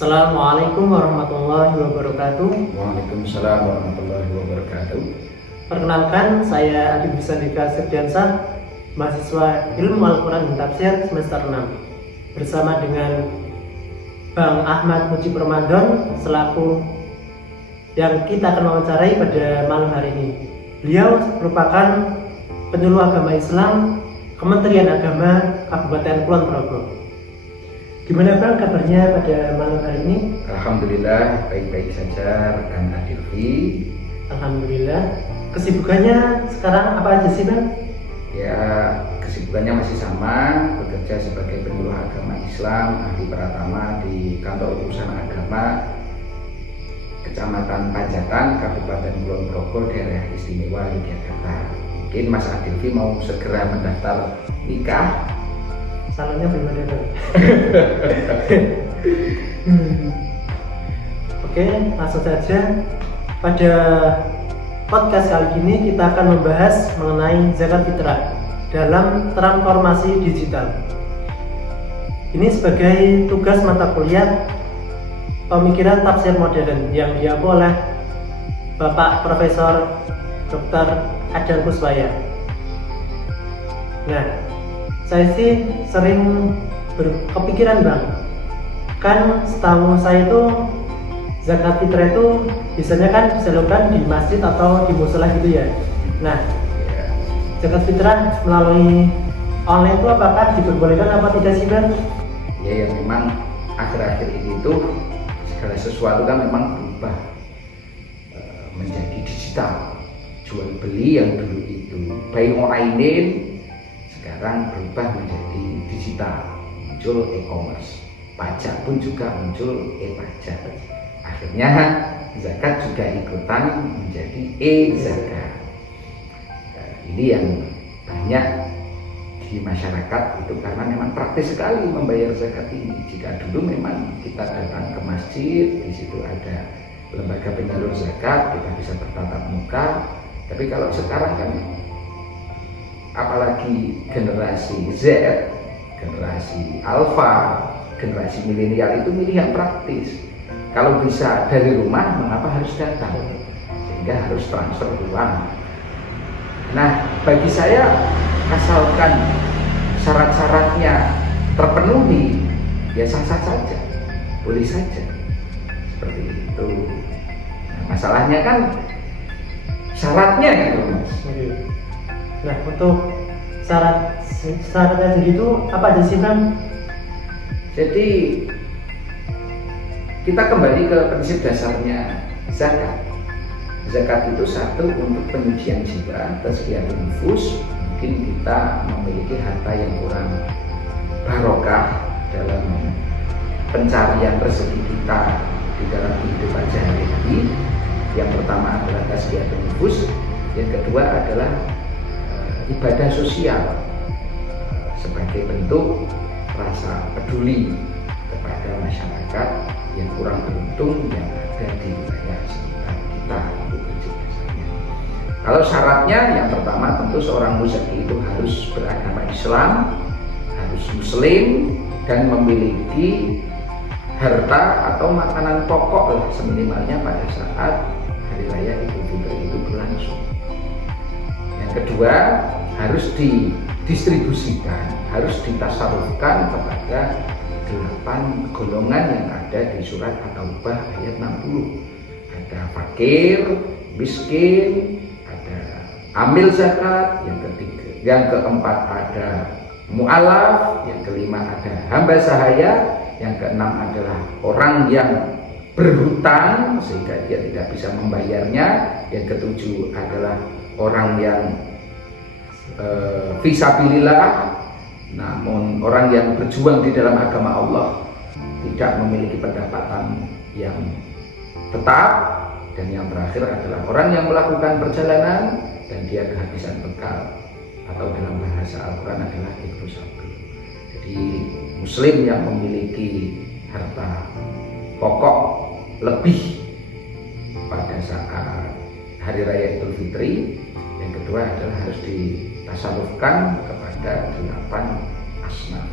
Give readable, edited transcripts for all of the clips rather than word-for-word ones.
Assalamualaikum warahmatullahi wabarakatuh. Waalaikumsalam warahmatullahi wabarakatuh. Perkenalkan, saya Adi Bisandika Septiansah, mahasiswa Ilmu Al-Quran dan Tafsir semester 6, bersama dengan Bang Ahmad Mujib Ramadan selaku yang kita akan wawancarai pada malam hari ini. Beliau merupakan penyuluh agama Islam Kementerian Agama Kabupaten Kulon Progo. Gimana Bang kabarnya pada malam hari ini? Alhamdulillah baik-baik saja rekan Adilvi. Alhamdulillah. Kesibukannya sekarang apa aja sih Bang? Ya, kesibukannya masih sama, bekerja sebagai penyuluh agama Islam ahli pratama di kantor urusan agama Kecamatan Panjatan, Kabupaten Kulon Progo, daerah istimewa Yogyakarta. Mungkin Mas Adilvi mau segera mendaftar nikah. Salonnya belum ada Bang. Oke, langsung saja. Pada podcast kali ini kita akan membahas mengenai zakat fitrah dalam transformasi digital. Ini sebagai tugas mata kuliah pemikiran tafsir modern yang diampu oleh Bapak Profesor Dr. Adhan Kuswaya. Nah, saya sih sering berkepikiran Bang, kan setahu saya itu zakat fitrah itu biasanya kan disalurkan di masjid atau di musola gitu ya. Nah, zakat fitrah melalui online itu apakah diperbolehkan apa tidak sih Bang? Ya, yang memang akhir-akhir ini tuh segala sesuatu kan memang berubah menjadi digital. Jual beli yang dulu itu buy online sekarang berubah menjadi digital, muncul e-commerce. Pajak pun juga muncul e-pajak. Akhirnya zakat juga ikutan menjadi e-zakat. Ini yang banyak di masyarakat itu karena memang praktis sekali membayar zakat ini. Jika dulu memang kita datang ke masjid, di situ ada lembaga penyalur zakat, kita bisa bertatap muka. Tapi kalau sekarang kan apalagi generasi Z, generasi Alpha, generasi milenial itu milih yang praktis. Kalau bisa dari rumah, mengapa harus datang? Sehingga harus transfer uang. Nah, bagi saya, asalkan syarat-syaratnya terpenuhi, ya sah-sah saja, boleh saja. Seperti itu. Nah, masalahnya kan syaratnya gitu Mas. Nah, untuk syaratnya jadi itu apa aja sih Bang? Jadi kita kembali ke prinsip dasarnya zakat. Zakat itu satu untuk penyucian jiwa, tazkiyatun nufus. Mungkin kita memiliki harta yang kurang barokah dalam pencarian rezeki kita di dalam kehidupan sehari-hari. Yang pertama adalah tazkiyatun nufus, yang kedua adalah ibadah sosial sebagai bentuk rasa peduli kepada masyarakat yang kurang beruntung yang ada di wilayah sekitar kita untuk prinsip dasarnya. Kalau syaratnya yang pertama tentu seorang muzaki itu harus beragama Islam, harus muslim dan memiliki harta atau makanan pokok lah seminimalnya pada saat hari raya Idul Fitri itu berlangsung. Yang kedua harus didistribusikan, harus ditasarufkan kepada 8 golongan yang ada di surat At-Taubah ayat 60. Ada fakir, miskin, ada amil zakat, yang keempat ada mu'alaf, yang kelima ada hamba sahaya, yang keenam adalah orang yang berhutang sehingga dia tidak bisa membayarnya, yang ketujuh adalah orang yang fisabilillah, namun orang yang berjuang di dalam agama Allah tidak memiliki pendapatan yang tetap, dan yang terakhir adalah orang yang melakukan perjalanan dan dia kehabisan bekal, atau dalam bahasa Al-Quran adalah ibnu sabil. Jadi muslim yang memiliki harta pokok lebih pada saat hari raya Idul Fitri, yang kedua adalah harus ditasarufkan kepada 8 asnaf.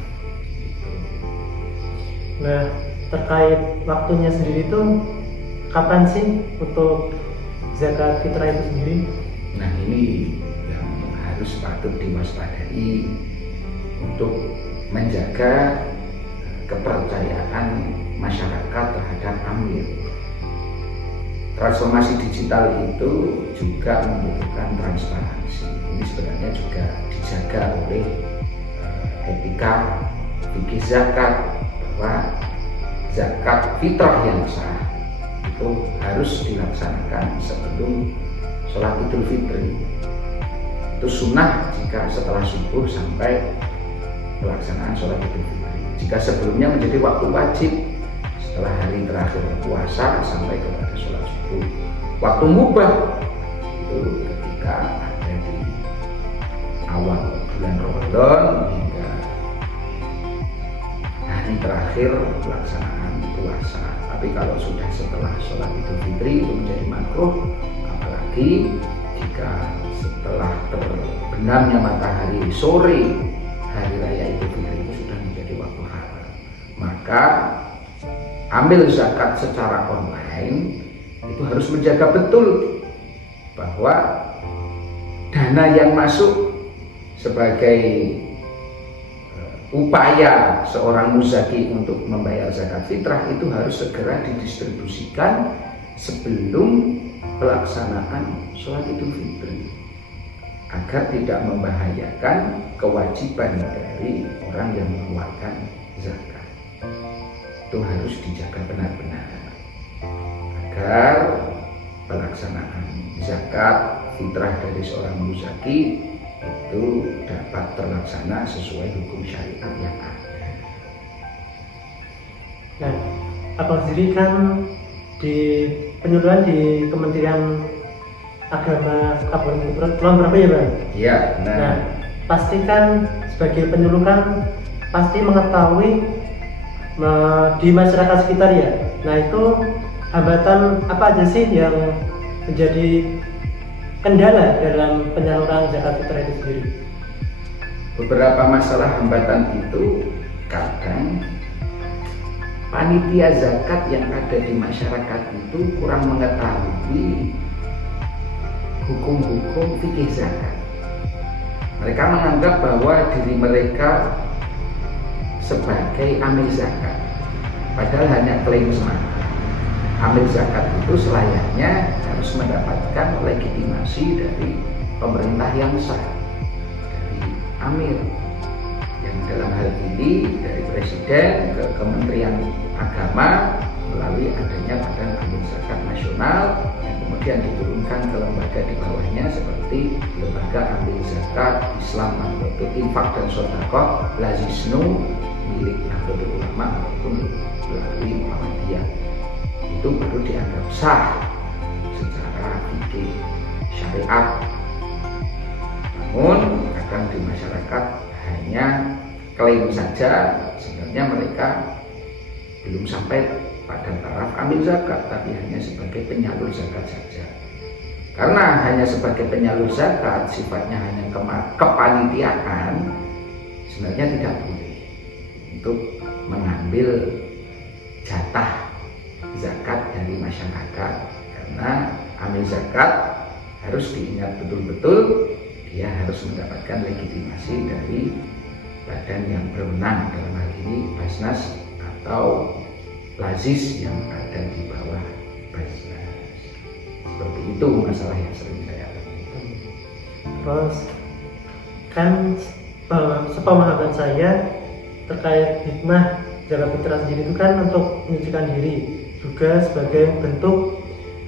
Nah, terkait waktunya sendiri itu kapan sih untuk zakat fitrah itu sendiri? Nah, ini yang harus patut diwaspadai untuk menjaga kepercayaan masyarakat terhadap amil. Transformasi digital itu juga membutuhkan transparansi. Ini sebenarnya juga dijaga oleh etika fikih zakat, bahwa zakat fitrah yang sah itu harus dilaksanakan sebelum sholat Idul Fitri. Itu sunnah jika setelah subuh sampai pelaksanaan sholat Idul Fitri. Jika sebelumnya menjadi waktu wajib setelah hari terakhir puasa sampai kepada sholat subuh. Waktu mubah itu ketika ada di awal bulan Ramadan hingga hari terakhir pelaksanaan puasa. Tapi kalau sudah setelah sholat Idul Fitri itu menjadi makruh, apalagi jika setelah terbenamnya matahari sore hari raya Idul Fitri itu sudah menjadi waktu haram. Maka ambil zakat secara online itu harus menjaga betul bahwa dana yang masuk sebagai upaya seorang muzaki untuk membayar zakat fitrah itu harus segera didistribusikan sebelum pelaksanaan sholat Idul Fitri, agar tidak membahayakan kewajiban dari orang yang mengeluarkan zakat. Itu harus dijaga benar-benar agar pelaksanaan zakat fitrah dari seorang muzaki itu dapat terlaksana sesuai hukum syariat yang ada. Nah, abang sendiri kan di penyuluhan di Kementerian Agama Kabupaten Kulon berapa ya bang? Iya, benar. Nah, pastikan sebagai penyuluh kan pasti mengetahui di masyarakat sekitar ya. Nah itu hambatan apa aja sih yang menjadi kendala dalam penyaluran zakat fitrah itu sendiri? Beberapa masalah hambatan itu kadang panitia zakat yang ada di masyarakat itu kurang mengetahui hukum-hukum fikih zakat. Mereka menganggap bahwa diri mereka sebagai amil zakat, padahal hanya klaim semata. Amil zakat itu selayaknya harus mendapatkan legitimasi dari pemerintah yang sah, dari amil, yang dalam hal ini dari Presiden ke Kementerian Agama melalui adanya Badan Amil Zakat Nasional yang kemudian diturunkan ke lembaga di bawahnya seperti Lembaga Amil Zakat Islam Nahdlatul Infak dan Sedekah Lazisnu milik Nahdlatul Ulama maupun melalui Muhammadiyah. Itu baru dianggap sah secara fikih syariat. Namun kadang di masyarakat hanya klaim saja, sebenarnya mereka belum sampai pada taraf amil zakat, tapi hanya sebagai penyalur zakat saja. Karena hanya sebagai penyalur zakat, sifatnya hanya kepanitiaan, sebenarnya tidak boleh untuk mengambil jatah zakat dari masyarakat, karena amil zakat harus diingat betul-betul, dia harus mendapatkan legitimasi dari badan yang berwenang, dalam hal ini Basnas atau Lazis yang ada di bawah Basnas. Seperti itu masalah yang sering saya temukan. Terus kan sepemahaman saya terkait hikmah zakat fitrah sendiri itu kan untuk menyucikan diri, juga sebagai bentuk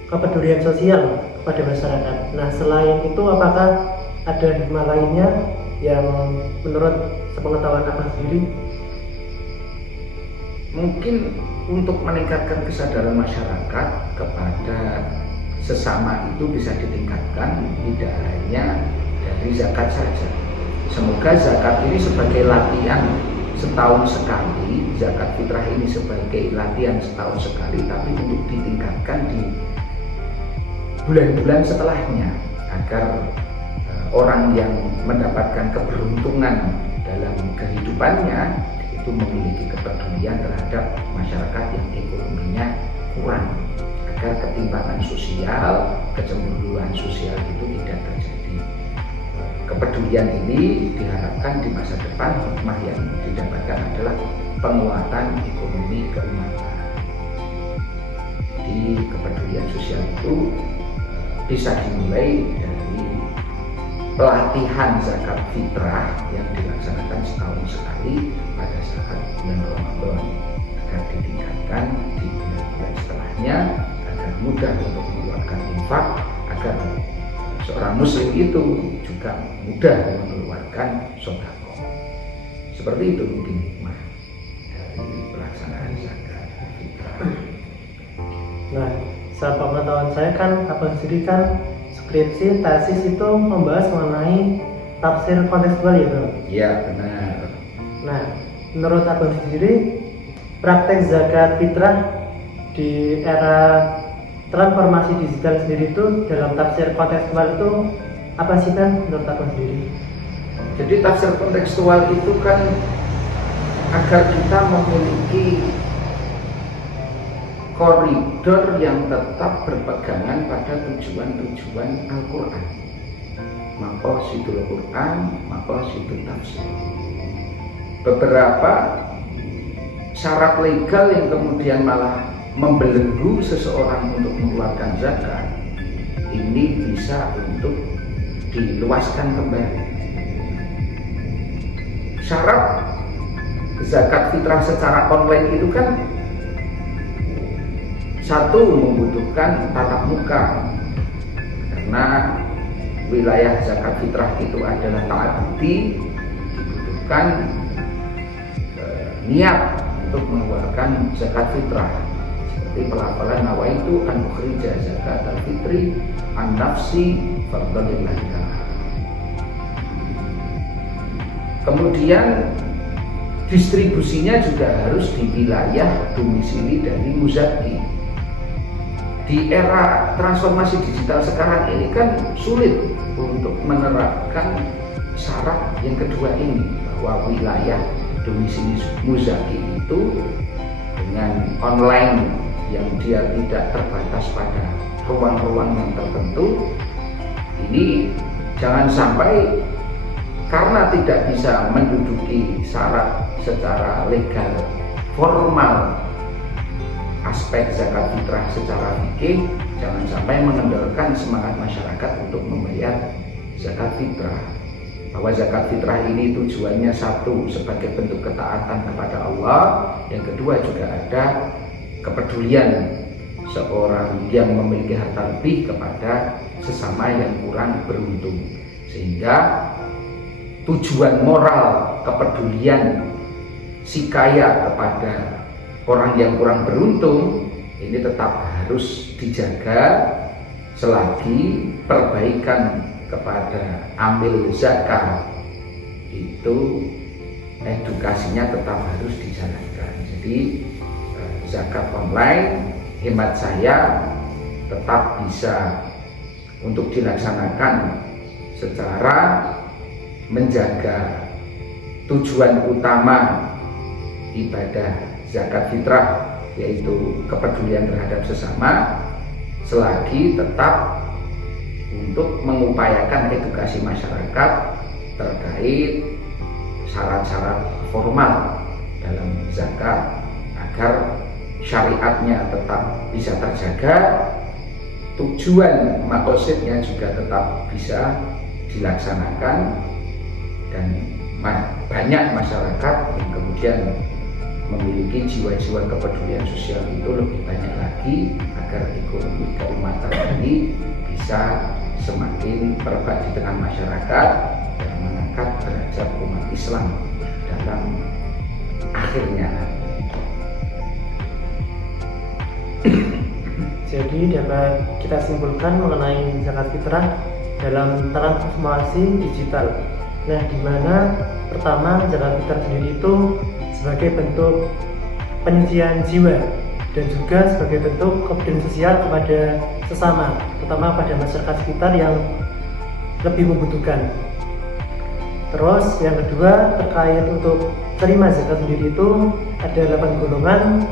kepedulian sosial kepada masyarakat. Nah selain itu apakah ada hikmah lainnya yang menurut sepengetahuan abang sendiri? Mungkin untuk meningkatkan kesadaran masyarakat kepada sesama itu bisa ditingkatkan, tidak hanya dari zakat saja. Semoga zakat ini sebagai latihan setahun sekali, zakat fitrah ini sebagai latihan setahun sekali, tapi untuk ditingkatkan di bulan-bulan setelahnya, agar orang yang mendapatkan keberuntungan dalam kehidupannya itu memiliki kepedulian terhadap masyarakat yang ekonominya kurang, agar ketimpangan sosial, kecemburuan sosial itu tidak terjadi. Kepedulian ini diharapkan di masa depan hikmah yang didapatkan adalah penguatan ekonomi keumatan. Di kepedulian sosial itu bisa dimulai dari pelatihan zakat fitrah yang dilaksanakan setahun sekali pada saat bulan Ramadan, agar ditingkatkan di bulan-bulan setelahnya agar mudah untuk mengeluarkan infak, agar seorang muslim itu juga mudah mengeluarkan sedekah. Seperti itu mungkin hikmah dari pelaksanaan zakat fitrah. Nah, sepengetahuan saya kan abang sendiri kan skripsi tesis itu membahas mengenai tafsir kontekstual ya bang? Iya benar. Nah, menurut abang sendiri praktek zakat fitrah di era transformasi digital sendiri itu dalam tafsir kontekstual itu apa sih kan menurut abang sendiri? Jadi tafsir kontekstual itu kan agar kita memiliki koridor yang tetap berpegangan pada tujuan-tujuan Al-Quran, maqasidul Quran, maqasidul tafsir. Beberapa syarat legal yang kemudian malah membelenggu seseorang untuk mengeluarkan zakat ini bisa untuk diluaskan kembali. Syarat zakat fitrah secara online itu kan satu, membutuhkan tatap muka, karena wilayah zakat fitrah itu adalah ta'abbudi, dibutuhkan niat untuk mengeluarkan zakat fitrah, seperti pelafalan nawaitu an ukhrija zakat al-fitri an nafsi fardalillah. Kemudian distribusinya juga harus di wilayah domisili dari muzaki. Di era transformasi digital sekarang ini kan sulit untuk menerapkan syarat yang kedua ini, bahwa wilayah domisili muzaki itu dengan online yang dia tidak terbatas pada ruang-ruang yang tertentu, ini jangan sampai karena tidak bisa menduduki syarat secara legal formal aspek zakat fitrah secara fikih, jangan sampai mengendorkan semangat masyarakat untuk membayar zakat fitrah. Bahwa zakat fitrah ini tujuannya satu, sebagai bentuk ketaatan kepada Allah, yang kedua juga ada kepedulian seorang yang memiliki harta lebih kepada sesama yang kurang beruntung, sehingga tujuan moral kepedulian si kaya kepada orang yang kurang beruntung ini tetap harus dijaga, selagi perbaikan kepada amil zakat itu edukasinya tetap harus dijalankan. Jadi zakat online hemat saya tetap bisa untuk dilaksanakan secara menjaga tujuan utama ibadah zakat fitrah, yaitu kepedulian terhadap sesama, selagi tetap untuk mengupayakan edukasi masyarakat terkait syarat-syarat formal dalam zakat, agar syariatnya tetap bisa terjaga, tujuan maqasidnya juga tetap bisa dilaksanakan, dan banyak masyarakat yang kemudian memiliki jiwa-jiwa kepedulian sosial itu lebih banyak lagi, agar ekonomi keumatan ini bisa semakin merebak di tengah masyarakat dan mengangkat derajat umat Islam dalam akhirnya. Jadi dapat kita simpulkan mengenai zakat fitrah dalam transformasi digital. Nah, di mana pertama zakat fitrah sendiri itu sebagai bentuk penyucian jiwa dan juga sebagai bentuk kepedulian sosial kepada sesama, terutama pada masyarakat sekitar yang lebih membutuhkan. Terus yang kedua terkait untuk terima zakat sendiri itu ada 8 golongan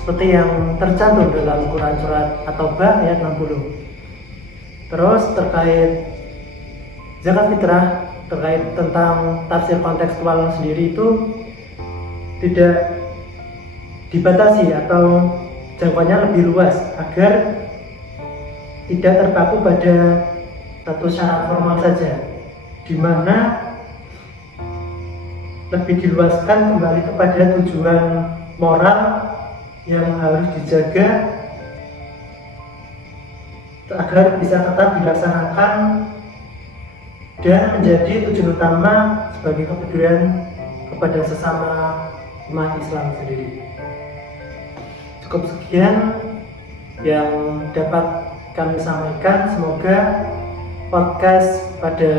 seperti yang tercantum dalam Quran surat At-Taubah ayat 60. Terus terkait zakat fitrah, terkait tentang tafsir kontekstual sendiri itu tidak dibatasi atau jangkauannya lebih luas agar tidak terpaku pada satu syarat formal saja, di mana lebih diluaskan kembali kepada tujuan moral yang harus dijaga agar bisa tetap dilaksanakan dan menjadi tujuan utama sebagai kepedulian kepada sesama umat Islam sendiri. Cukup sekian yang dapat kami sampaikan. Semoga podcast pada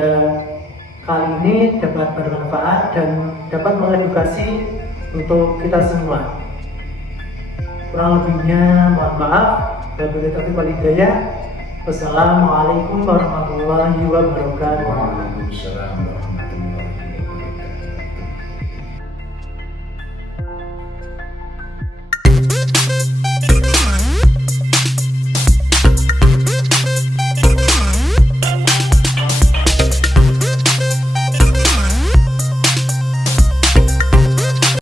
kali ini dapat bermanfaat dan dapat mengedukasi untuk kita semua. Kurang lebihnya mohon maaf. Wabillahi taufiq wal hidayah. Wassalamualaikum warahmatullahi wabarakatuh. Waalaikumsalam.